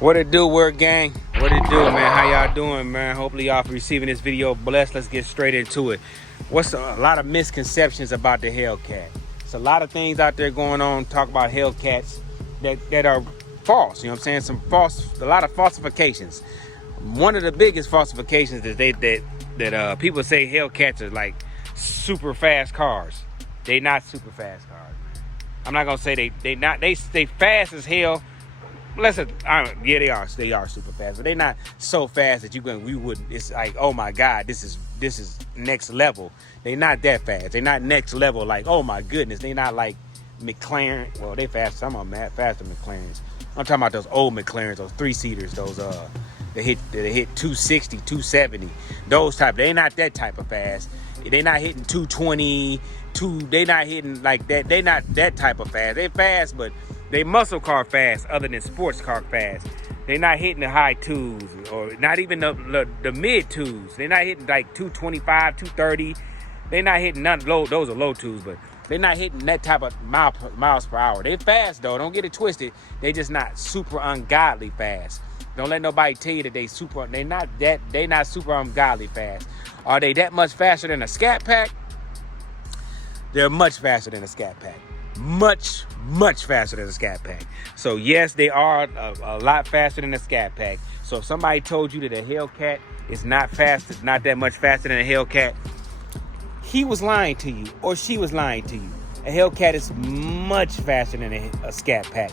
What it do, Word Gang? What it do, man? How y'all doing, man? Hopefully y'all receiving this video blessed. Let's get straight into it. What's a lot of misconceptions about the Hellcat? It's a lot of things out there going on, talk about Hellcats that are false. You know what I'm saying? A lot of falsifications. One of the biggest falsifications is that people say Hellcats are like super fast cars. They not super fast cars, man. I'm not gonna say they fast as hell. Yeah, they are super fast, but they're not so fast that it's like, oh my God, this is next level. They're not that fast. They're not next level, like, oh my goodness. They're not like McLaren. Well, they fast. Some of them faster than McLarens. I'm talking about those old McLarens, those 3-seaters, those they hit 260, 270, those type. They're not that type of fast. They're not hitting 220, they're not hitting like that. They're not that type of fast. They fast, but they muscle car fast other than sports car fast. They're not hitting the high twos or not even the mid twos. They're not hitting like 225, 230. They're not hitting none low. Those are low twos, but they're not hitting that type of miles per hour. They're fast though. Don't get it twisted. They just not super ungodly fast. Don't let nobody tell you that they're not super ungodly fast. Are they that much faster than a Scat Pack? They're much faster than a Scat Pack. Much faster than a Scat Pack. So yes, they are a lot faster than a Scat Pack. So if somebody told you that a Hellcat is not fast, it's not that much faster than a Hellcat, he was lying to you or she was lying to you. A Hellcat is much faster than a Scat Pack.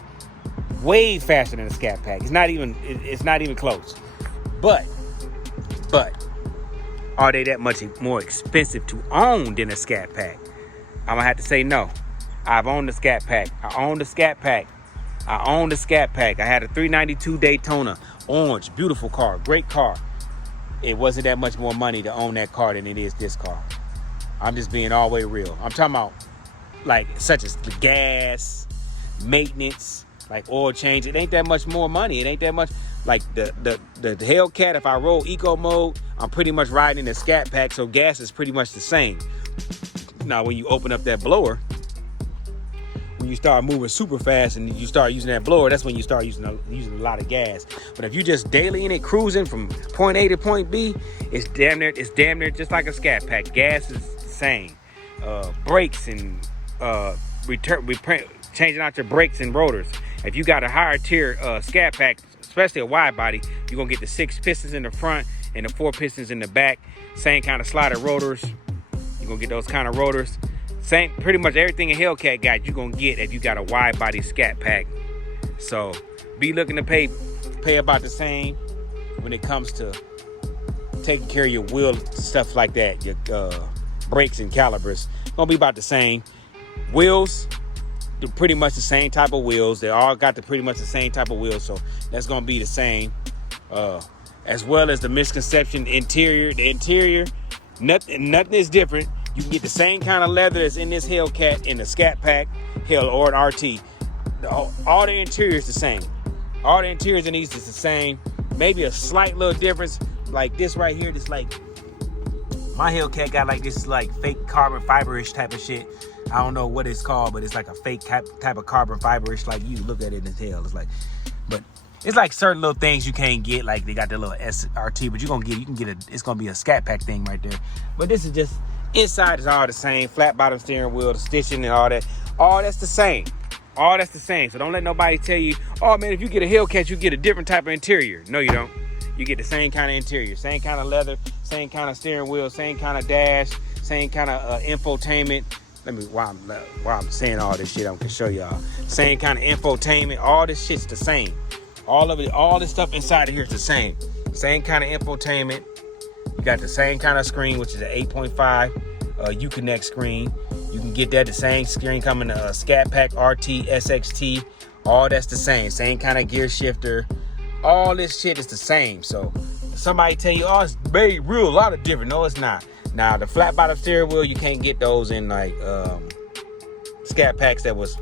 Way faster than a Scat Pack. It's not even close. But are they that much more expensive to own than a Scat Pack? I'm gonna have to say no. I've owned the Scat Pack. I owned the Scat Pack. I had a 392 Daytona, orange, beautiful car, great car. It wasn't that much more money to own that car than it is this car. I'm just being all the way real. I'm talking about like such as the gas, maintenance, like oil change. It ain't that much more money. It ain't that much. Like the Hellcat, if I roll eco mode, I'm pretty much riding in the Scat Pack, so gas is pretty much the same. Now, when you open up that blower, when you start moving super fast and you start using that blower, that's when you start using a lot of gas. But if you just daily in it, cruising from point A to point B, it's damn near just like a Scat Pack. Gas is the same. Brakes and changing out your brakes and rotors. If you got a higher tier Scat Pack, especially a wide body, you're gonna get the 6 pistons in the front and the 4 pistons in the back. Same kind of slided rotors. You're gonna get those kind of rotors. Same, pretty much everything a Hellcat got, you're gonna get if you got a wide body Scat Pack. So be looking to pay about the same when it comes to taking care of your wheel, stuff like that. Your brakes and calipers gonna be about the same. Wheels, they're pretty much the same type of wheels. They all got pretty much the same type of wheels, so that's gonna be the same. As well as the misconception interior. The interior, nothing is different. You can get the same kind of leather as in this Hellcat in the Scat Pack, or an RT. All the interior is the same. All the interiors in these is the same. Maybe a slight little difference, like this right here. This like my Hellcat got like this like fake carbon fiber-ish type of shit. I don't know what it's called, but it's like a fake type of carbon fiber-ish. Like you look at it and tell it's like, but it's like certain little things you can't get. Like they got the little SRT, but you can get it's gonna be a Scat Pack thing right there. But this is just. Inside is all the same, flat bottom steering wheel, the stitching and all that. All that's the same. All that's the same. So don't let nobody tell you, oh man, if you get a Hellcat, you get a different type of interior. No, you don't. You get the same kind of interior, same kind of leather, same kind of steering wheel, same kind of dash, same kind of infotainment. While I'm saying all this shit, I'm gonna show y'all. Same kind of infotainment. All this shit's the same. All of it, all this stuff inside of here is the same. Same kind of infotainment. You got the same kind of screen, which is an 8.5 Uconnect screen. You can get that, the same screen coming to Scat Pack RT, SXT. All that's the same. Same kind of gear shifter. All this shit is the same. So if somebody tell you, oh, it's made a lot of different. No, it's not. Now, the flat bottom steering wheel, you can't get those in like Scat Packs that was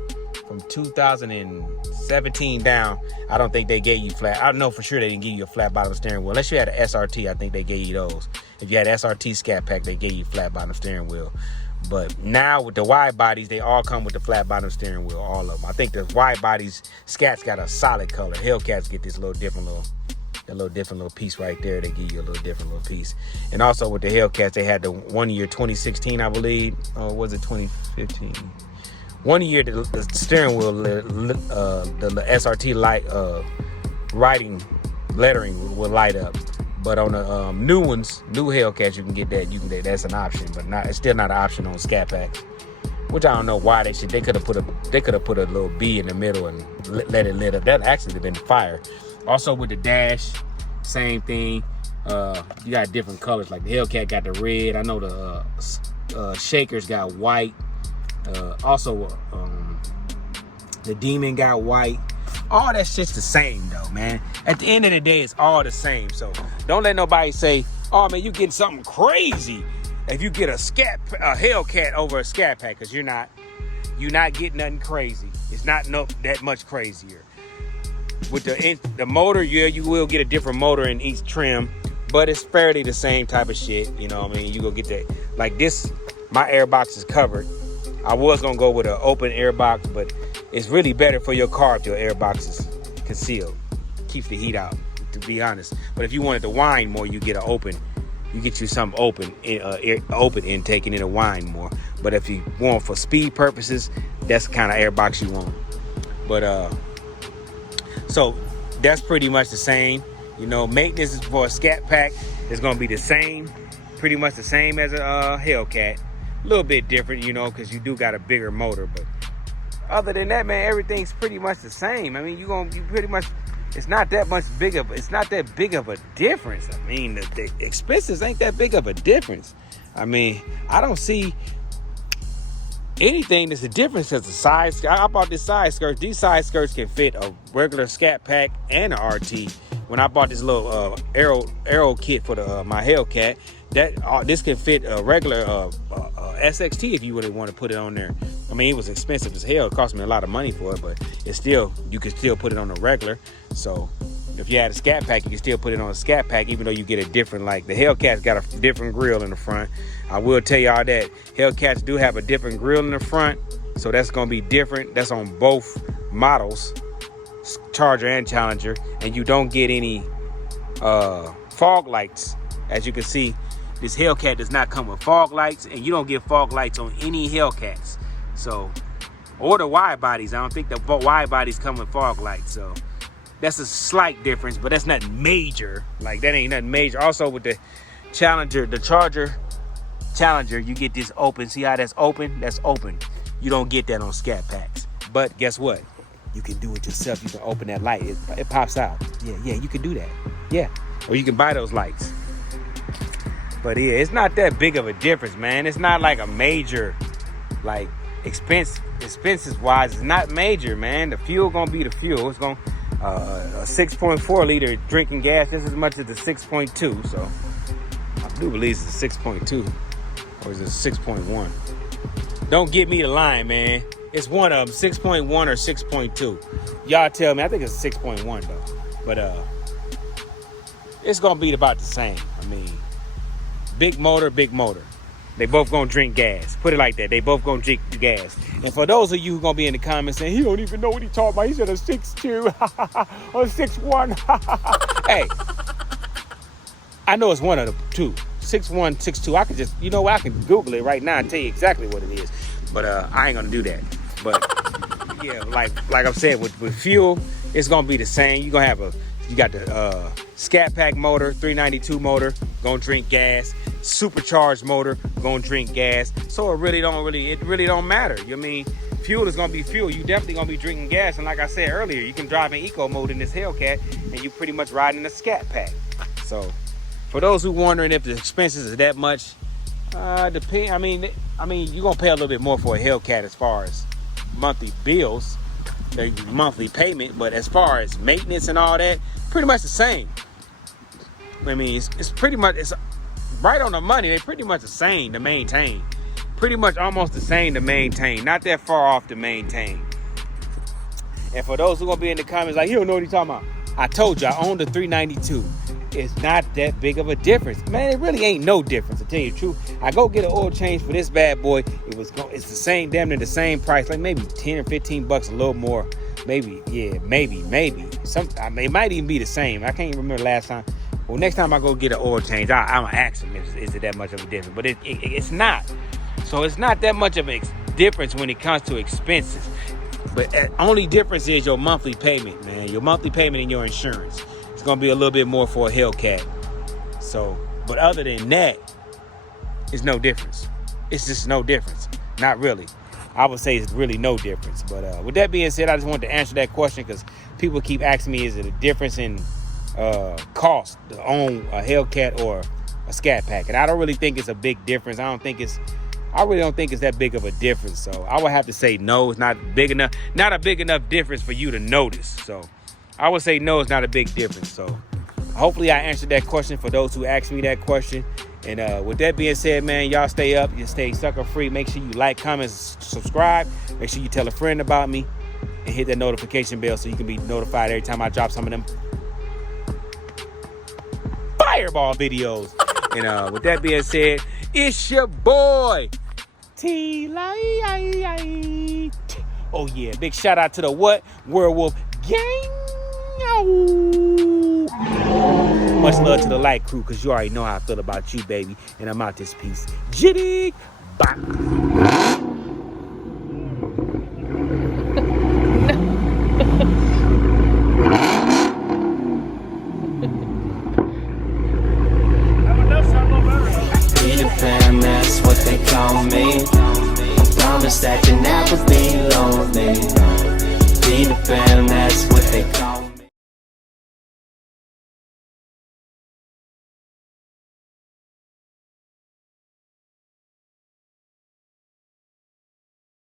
from 2017 down. I don't think they gave you flat. I know for sure they didn't give you a flat bottom steering wheel. Unless you had an SRT, I think they gave you those. If you had SRT Scat Pack, they gave you flat bottom steering wheel. But now with the wide bodies, they all come with the flat bottom steering wheel, all of them. I think the wide bodies, Scats got a solid color. Hellcats get this little different piece right there. They give you a little different little piece. And also with the Hellcats, they had the 1 year 2016, I believe. Or was it 2015? 1 year the steering wheel, the SRT light lettering will light up. But on the new ones, new Hellcats, you can get that. That's an option, but it's still not an option on Scat Packs. Which I don't know why they could have put a little B in the middle and let it lit up. That actually would have been fire. Also with the dash, same thing. You got different colors. Like the Hellcat got the red. I know the Shakers got white. Also the Demon got white. All that shit's the same though, man. At the end of the day, it's all the same. So don't let nobody say, oh man, you getting something crazy if you get a Hellcat over a Scat Pack, because you're not getting nothing crazy. It's not that much crazier. With the motor, yeah, you will get a different motor in each trim, but it's fairly the same type of shit. You know what I mean? You go get that. Like this, my airbox is covered. I was gonna go with an open airbox, but it's really better for your car if your airbox is concealed. Keeps the heat out, to be honest. But if you wanted to whine more, you get you some open intake and it'll whine more. But if you want for speed purposes, that's the kind of airbox you want. But so that's pretty much the same. You know, maintenance for a Scat Pack is gonna be the same, pretty much the same as a Hellcat. A little bit different, you know, because you do got a bigger motor. But other than that, man, everything's pretty much the same. I mean, it's not that big of a difference. I mean, the expenses ain't that big of a difference. I mean, I don't see anything that's a difference as the size. I bought this side skirt. These side skirts can fit a regular Scat Pack and an RT. When I bought this little aero kit for my Hellcat, this can fit a regular SXT if you really want to put it on there. I mean, it was expensive as hell. It cost me a lot of money for it, but you can still put it on a regular. So if you had a Scat Pack, you can still put it on a Scat Pack, even though you get a different, like the Hellcat's got a different grill in the front. I will tell y'all that Hellcats do have a different grill in the front, so that's gonna be different. That's on both models, Charger and Challenger, and you don't get any fog lights. As you can see, this Hellcat does not come with fog lights, and you don't get fog lights on any Hellcats. So, or the wide bodies. I don't think the wide bodies come with fog lights. So that's a slight difference, but that's not major. Like, that ain't nothing major. Also with the Challenger, the Charger Challenger, you get this open. See how that's open? That's open. You don't get that on Scat Packs. But guess what? You can do it yourself. You can open that light. It pops out. Yeah, you can do that. Yeah. Or you can buy those lights. But yeah, it's not that big of a difference, man. It's not like a major, like, expenses wise, it's not major, man. The fuel gonna be the fuel. It's gonna a 6.4 liter drinking gas just as much as the 6.2. So I do believe it's a 6.2, or is it 6.1? Don't get me the line, man. It's one of them, 6.1 or 6.2. Y'all tell me. I think it's 6.1 though. But it's gonna be about the same. I mean, big motor. They both gonna drink gas. Put it like that. They both gonna drink gas. And for those of you who gonna be in the comments saying, he don't even know what he talking about. He said a 6'2", or 6'1". Hey, I know it's one of the two. 6'1", 6'2". I could just, you know what? I can Google it right now and tell you exactly what it is. But I ain't gonna do that. But yeah, like I'm saying, with fuel, it's gonna be the same. You got the Scat Pack motor, 392 motor, gonna drink gas. Supercharged motor, gonna drink gas. So it really don't matter. You mean, fuel is gonna be fuel. You definitely gonna be drinking gas. And like I said earlier, you can drive in eco mode in this Hellcat, and you pretty much riding a Scat Pack. So for those who wondering if the expenses are that much, depend. I mean, you're gonna pay a little bit more for a Hellcat as far as monthly bills, the monthly payment. But as far as maintenance and all that, pretty much the same. I mean, it's pretty much, it's right on the money. They pretty much the same to maintain. Pretty much almost the same to maintain. Not that far off to maintain. And for those who gonna be in the comments like, you don't know what he's talking about. I told you, I own the 392. it's not that big of a difference. Man, it really ain't no difference, to tell you the truth. I go get an oil change for this bad boy. It's the same, damn near the same price, like maybe 10 or 15 bucks, a little more. Maybe, yeah, maybe. It might even be the same. I can't even remember last time. Well, next time I go get an oil change, I'm going to ask them, is it that much of a difference? But it's not. So it's not that much of a difference when it comes to expenses. But the only difference is your monthly payment, man. Your monthly payment and your insurance. It's going to be a little bit more for a Hellcat. So, but other than that, it's no difference. It's just no difference. Not really. I would say it's really no difference. But with that being said, I just wanted to answer that question because people keep asking me, is it a difference in cost to own a Hellcat or a Scat Pack? And I don't really think it's a big difference. I really don't think it's that big of a difference. So I would have to say no, it's not big enough. Not a big enough difference for you to notice. So I would say no, it's not a big difference. So hopefully I answered that question for those who asked me that question. And with that being said, man, y'all stay up. You stay sucker free. Make sure you like, comment, subscribe. Make sure you tell a friend about me. And hit that notification bell so you can be notified every time I drop some of them fireball videos. And with that being said, it's your boy T-Light. Oh yeah, big shout out to the what? Werewolf Gang. Much love to the Light crew, because you already know how I feel about you, baby. And I'm out this piece. Jitty. Bye.